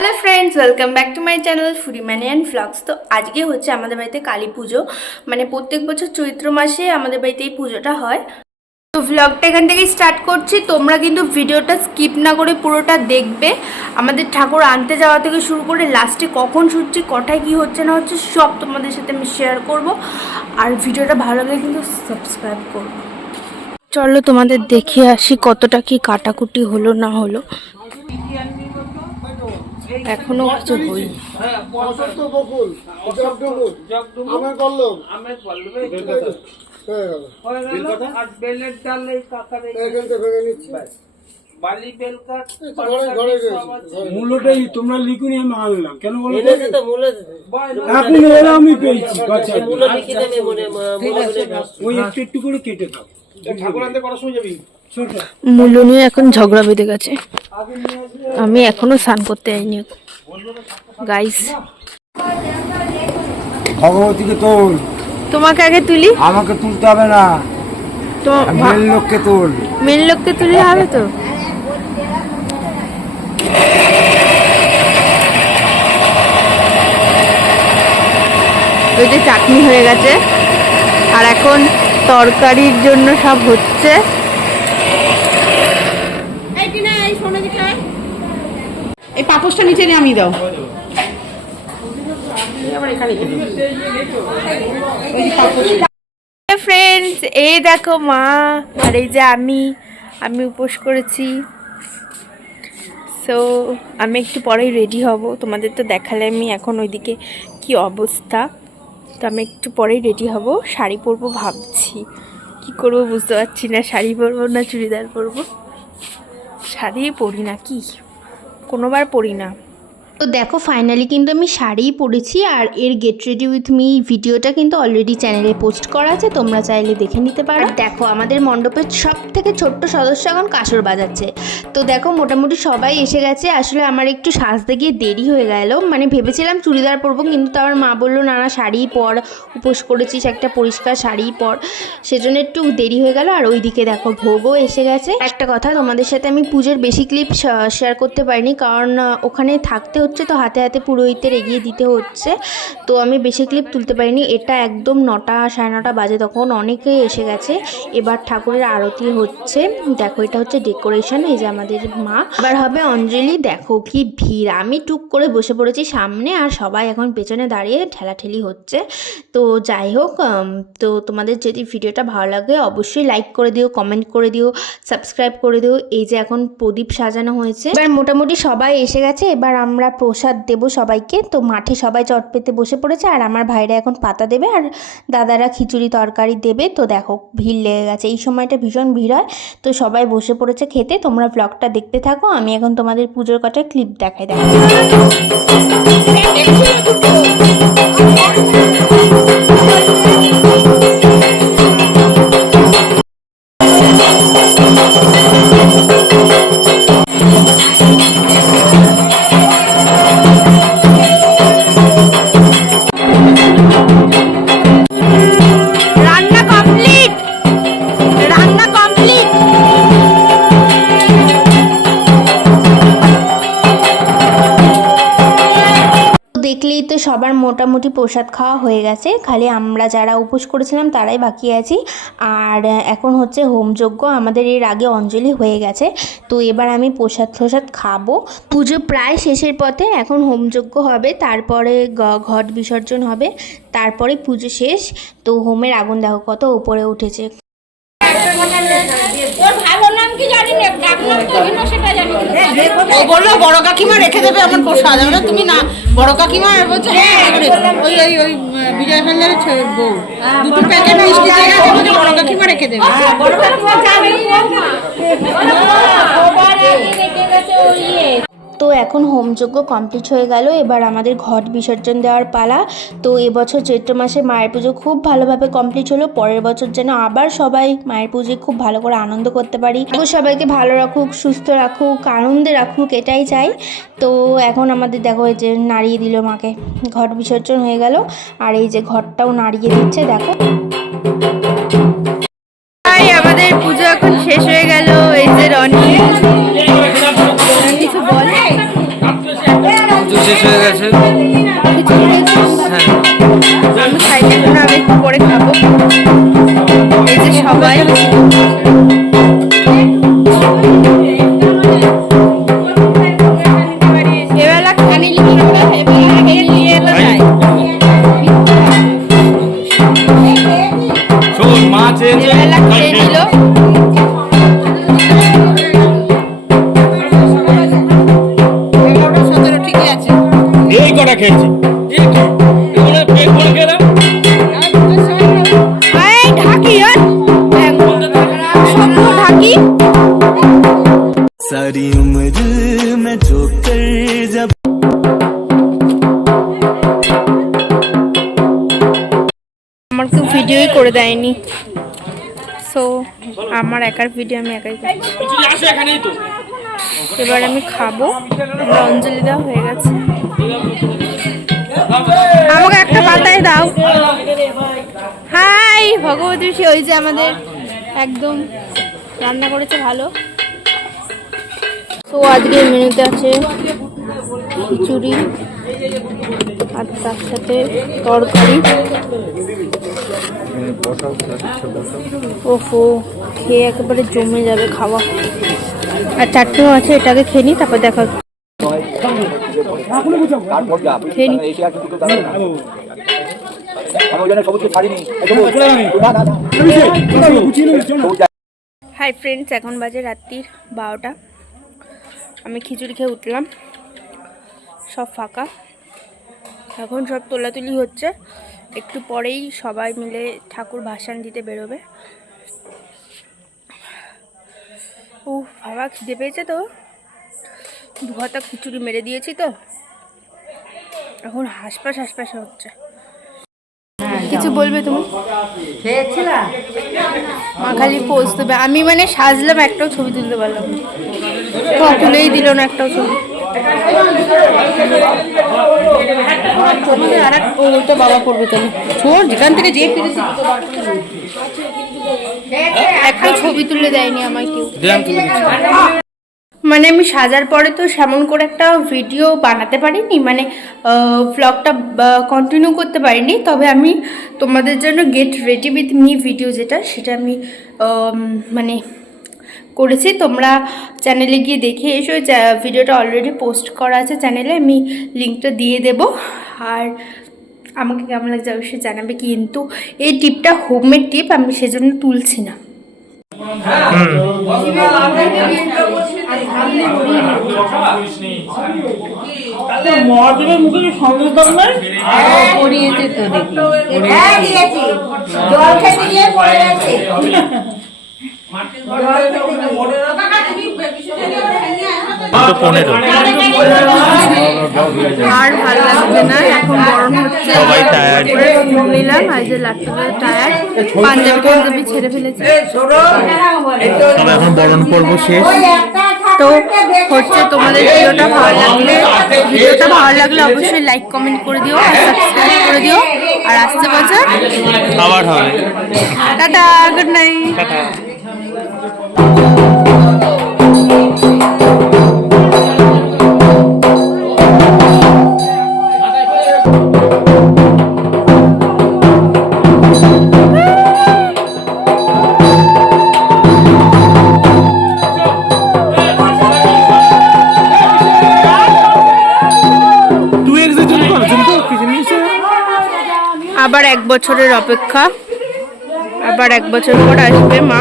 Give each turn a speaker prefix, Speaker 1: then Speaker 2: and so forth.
Speaker 1: Hello friends welcome back to my channel foodie many and vlogs তো আজকে হচ্ছে আমাদের বাড়িতে কালী পুজো। মানে প্রত্যেক বছর চৈত্র মাসে আমাদের বাড়িতে এই পুজোটা হয়। তো ভ্লগটা এখান থেকেই স্টার্ট করছি। তোমরা কিন্তু ভিডিওটা স্কিপ না করে পুরোটা দেখবে। আমাদের ঠাকুর আনতে যাওয়া থেকে শুরু করে লাস্টে কখন ছুটছি কটায় কী হচ্ছে না হচ্ছে সব তোমাদের সাথে আমি শেয়ার করব। আর ভিডিওটা ভালো লাগলে কিন্তু সাবস্ক্রাইব করব চলো তোমাদের দেখে আসি কতটা কি কাটাকুটি হলো না হলো। এখনও কিছু হই।
Speaker 2: মূল্যটাই তোমরা লিখুনি আমি আনলাম। কেন বলো তো? এখন এরা আমি পেয়েছি। ওই একটু একটু করে কেটে দাও। ঠাকুর আনতে করার যাবি
Speaker 1: মূল্য নিয়ে এখন ঝগড়া বেঁধে গেছে। আমি এখনও স্নান করতে যাইনি। গাইস
Speaker 3: ভগবতীকে তোল।
Speaker 1: তোমাকে আগে তুলি?
Speaker 3: আমাকে তুলতে হবে না।
Speaker 1: তো
Speaker 3: মেল লোককে তোল।
Speaker 1: মেন লোককে তুলে হবে তো? ওই যে চাটনি হয়ে গেছে। আর এখন তরকারির জন্য সব হচ্ছে।
Speaker 4: এই পাপোশটা নিচে নামিয়ে দাও।
Speaker 1: ফ্রেন্ডস এই দেখো মা, আর এই যে আমি আমি উপোস করেছি। সো আমি একটু পরেই রেডি হব। তোমাদের তো দেখালে আমি এখন ওইদিকে কি অবস্থা। তো আমি একটু পরেই রেডি হব। শাড়ি পরবো ভাবছি। কি করব বুঝতে পারছি না, শাড়ি পরবো না চুড়িদার পরবো? শাড়ি পরি না কি? কোনোবার পড়ি না।
Speaker 5: তো দেখো ফাইনালি কিন্তু আমি শাড়িই পরেছি আর এর গেট রেডি উইথ মি ভিডিওটা কিন্তু অলরেডি চ্যানেলে পোস্ট করা আছে, তোমরা চাইলে দেখে নিতে পারো। দেখো, আমাদের মণ্ডপের সব থেকে ছোট্ট সদস্য এখন কাসর বাজাচ্ছে। তো দেখো, মোটামুটি সবাই এসে গেছে। আসলে আমার একটু সাজতে গিয়ে দেরি হয়ে গেল। মানে ভেবেছিলাম চুড়িদার পরবো, কিন্তু তার মা বলল, না না শাড়ি পর, উপোস করেছিস, একটা পরিষ্কার শাড়ি পর। সেজন্য একটু দেরি হয়ে গেল। আর ওইদিকে দেখো, ভোগও এসে গেছে। একটা কথা, তোমাদের সাথে আমি পুজোর বেশি ক্লিপ শেয়ার করতে পারিনি, কারণ ওখানে থাকতে হচ্ছে তো হাতে হাতে পুরোহিতের এগিয়ে দিতে হচ্ছে। তো আমি বেশি ক্লিপ তুলতে পারিনি। এটা একদম নটা, সাড়ে নটা বাজে তখন অনেকেই এসে গেছে। এবার ঠাকুরের আরতি হচ্ছে। দেখো, এটা হচ্ছে ডেকোরেশন এই যে আমাদের মা। এবার হবে অঞ্জলি। দেখো কি ভিড়। আমি টুক করে বসে পড়েছি সামনে আর সবাই এখন পেছনে দাঁড়িয়ে ঠেলাঠেলি হচ্ছে। তো যাই হোক তো তোমাদের যদি ভিডিওটা ভালো লাগে, অবশ্যই লাইক করে দিও কমেন্ট করে দিও সাবস্ক্রাইব করে দিও। এই যে এখন প্রদীপ সাজানো হয়েছে। এবার মোটামুটি সবাই এসে গেছে। এবার আমরা প্রসাদ দেবো সবাইকে। তো মাঠে সবাই চট পেতে বসে পড়েছে আর আমার ভাইরা এখন পাতা দেবে আর দাদারা খিচুড়ি তরকারি দেবে। তো দেখো ভিড় লেগে গেছে। এই সময়টা ভীষণ ভিড় হয়। তো সবাই বসে পড়েছে খেতে। তোমরা ব্লগটা দেখতে থাকো। আমি এখন তোমাদের পুজোর কটা ক্লিপ দেখাই। দেখো মোটামুটি প্রসাদ খাওয়া হয়ে গেছে। খালি আমরা যারা উপোস করেছিলাম তারাই বাকি আছি। আর এখন হচ্ছে হোমযজ্ঞ, আমাদের এর আগে অঞ্জলি হয়ে গেছে। তো এবার আমি প্রসাদ প্রসাদ খাব। পুজো প্রায় শেষের পথে, এখন হোমযজ্ঞ হবে, তারপরে ঘট বিসর্জন হবে, তারপরে পুজো শেষ। তো হোমের আগুন দেখো কত উপরে উঠেছে।
Speaker 4: ও বলল বড় কাকিমা রেখে দেবে আমার পোষা যাবে না তুমি না বড় কাকিমা আর বলছে হ্যাঁ ওই ওই ওই বিজয় হালদারের বউ। দুটো প্যাকেট মিষ্টি জায়গা বড় কাকিমা রেখে দেবে।
Speaker 5: তো এখন হোমযজ্ঞ কমপ্লিট হয়ে গেল। এবার আমাদের ঘট বিসর্জন দেওয়ার পালা। তো এবছর চৈত্র মাসে মায়ের পুজো খুব ভালোভাবে কমপ্লিট হলো। পরের বছর যেন আবার সবাই মায়ের পুজোয় খুব ভালো করে আনন্দ করতে পারি। সবাইকে ভালো রাখুক, সুস্থ রাখুক, আনন্দে রাখুক, এটাই চাই। তো এখন আমাদের দেখো এই যে নাড়িয়ে দিল মাকে। ঘট বিসর্জন হয়ে গেল। আর এই যে ঘরটাও নাড়িয়ে দিচ্ছে, দেখো।
Speaker 1: আমাদের পুজো এখন শেষ হয়ে গেল। এই যে রনি।
Speaker 6: শেষ হয়ে গেছে। হ্যাঁ।
Speaker 5: আমি আমি একটু পরে খাব। এই যে সবাই। করে দেয়নি। সো আমার একার ভিডিও আমি একাই এবার আমি খাব। অঞ্জলি দেওয়া হয়ে গেছে। আমাকে একটা পাতায় দাও। হাই, ভগবতী ঋষি, ওই যে আমাদের একদম রান্না করেছে ভালো। তো আজকের মেনুতে আছে খিচুড়ি। আর তার সাথে তরকারি। ওফো খেয়ে একেবারে জমে যাবে খাওয়া। আর চারটেও আছে, এটাকে খেয়ে নি, তারপর দেখা হাই ফ্রেন্ডস এখন বাজে রাত্রির বারোটা। আমি খিচুড়ি খেয়ে উঠলাম। সব ফাঁকা। এখন সব তোলাতুলি হচ্ছে। একটু পরেই সবাই মিলে ঠাকুর ভাসান দিতে বেরোবে। ও বাবা খিদে পেয়েছে তো? দু হাতা খিচুড়ি মেরে দিয়েছি তো। এখন হাসপাস হাসপাস হচ্ছে। কিছু বলবে তুমি? মা খালি দেবে আমি মানে সাজলাম একটাও ছবি তুলতে পারলাম তুলেই দিল না একটাও ছবি।
Speaker 1: যেখান থেকে যে ফিরেছি
Speaker 5: ছবি তুলে দেয়নি আমায় কেউ মানে আমি সাজার পরে তো সেমন করে একটা ভিডিও বানাতে পারিনি মানে ভ্লগটা কন্টিনিউ করতে পারিনি। তবে আমি তোমাদের জন্য get ready with me video যেটা, সেটা আমি মানে করেছি। তোমরা চ্যানেলে গিয়ে দেখে এসো ভিডিওটা অলরেডি পোস্ট করা আছে চ্যানেলে আমি লিঙ্কটা দিয়ে দেব। আর আমাকে কেমন লাগছে অবশ্যই জানাবে কিন্তু এই টিপটা হোমমেড টিপ আমি সেজন্য তুলছি না।
Speaker 4: মহাদেবের মুখে কি সন্দেশ দাম নাই
Speaker 1: পড়িয়েছে তো দেখি
Speaker 6: তো পনেরো
Speaker 5: আর ভালো লাগছে না এখন গরম হচ্ছে
Speaker 6: সবাই।
Speaker 5: নিলাম আর যে লাগতে টায়ার পাঞ্জাবি পাঞ্জাবি ছেড়ে ফেলেছে
Speaker 6: তবে এখন বরণ পর্ব শেষ
Speaker 5: তো হচ্ছে তোমাদের ভিডিওটা ভালো লাগলে ভিডিওটা ভালো লাগলে অবশ্যই লাইক কমেন্ট করে দিও আর সাবস্ক্রাইব করে দিও। আর আসতে বছর
Speaker 6: খাবার হবে
Speaker 5: টাটা গুড নাইট আবার এক বছরের অপেক্ষা আবার এক বছর পর আসবে মা।